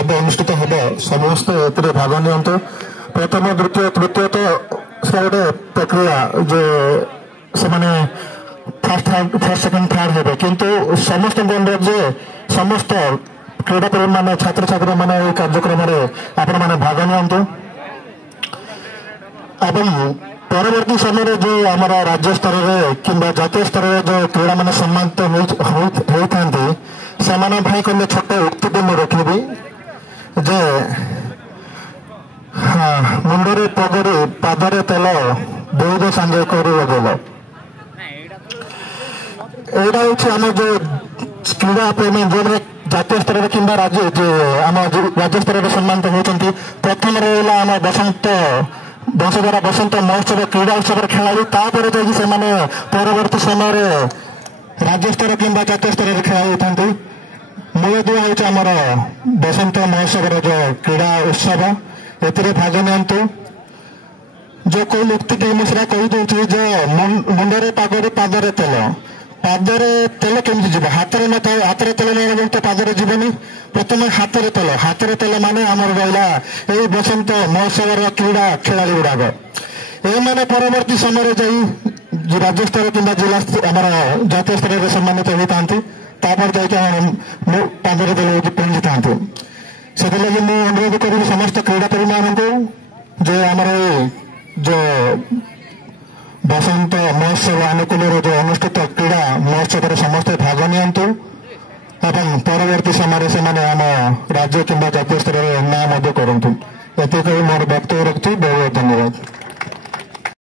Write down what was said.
हम अनुष्ठित हम समस्त भाग नि प्रथम द्वितीय तृतीय तो गोटे प्रक्रिया जो से फर्स्ट सेकेंड थर्ड हे किंतु समस्त अनुरोध जे समस्त क्रीडाप्रेमी मान छात्र छात्री मैंने कार्यक्रम आपण मैंने भाग नि परवर्ती समय जो आम राज्य स्तर कि जातीय स्तर जो क्रीड़ा मान सम्मानित होती से कहले छोट उक्ति मुझे रखी जे मुंडरे पगड़ी पादरे तेल बोध सांगे कर यहाँ हूँ जो क्रीड़ा प्रेमी जो जातीय स्तर कि राज्य स्तर सम्मानित होती प्रथम रहा आम बसंत वंशधारा बसंत महोत्सव क्रीड़ा उत्सव खेलाड़ी से परवर्ती समय राज्य स्तर कि जातीय स्तर खेला होती मूल दुआ हूँ आमर बसंत महोत्सव जो क्रीड़ा उत्सव ए भाग नि जो कोई मुक्ति मुझे कहीदे जो मुंडरे पगड़ी पादरे तेल केमती जीव हाथ में हाथ तेल नहीं तो पादरे जीवनी प्रथम हाथ तेल माने आमर रहा यही बसंत महोत्सव क्रीड़ा खेलाड़ी गुड़ाक ये परवर्ती समय राज्य स्तर कि जिला आम जातीय स्तर में सम्मानित होता पादरे तेल पिंधि था से मुझे अनुरोध करी समस्त क्रीडाप्रेमी मान जो आम जो बसंत महोत्सव अनुकूल जो अनुष्ठित क्रीड़ा महोत्सव समस्त भाग नि परवर्ती समय से आम राज्य कि जातीय स्तर में नाम करूँ ये मोर वक्तव्य रखुच्छी बहुत बहुत धन्यवाद।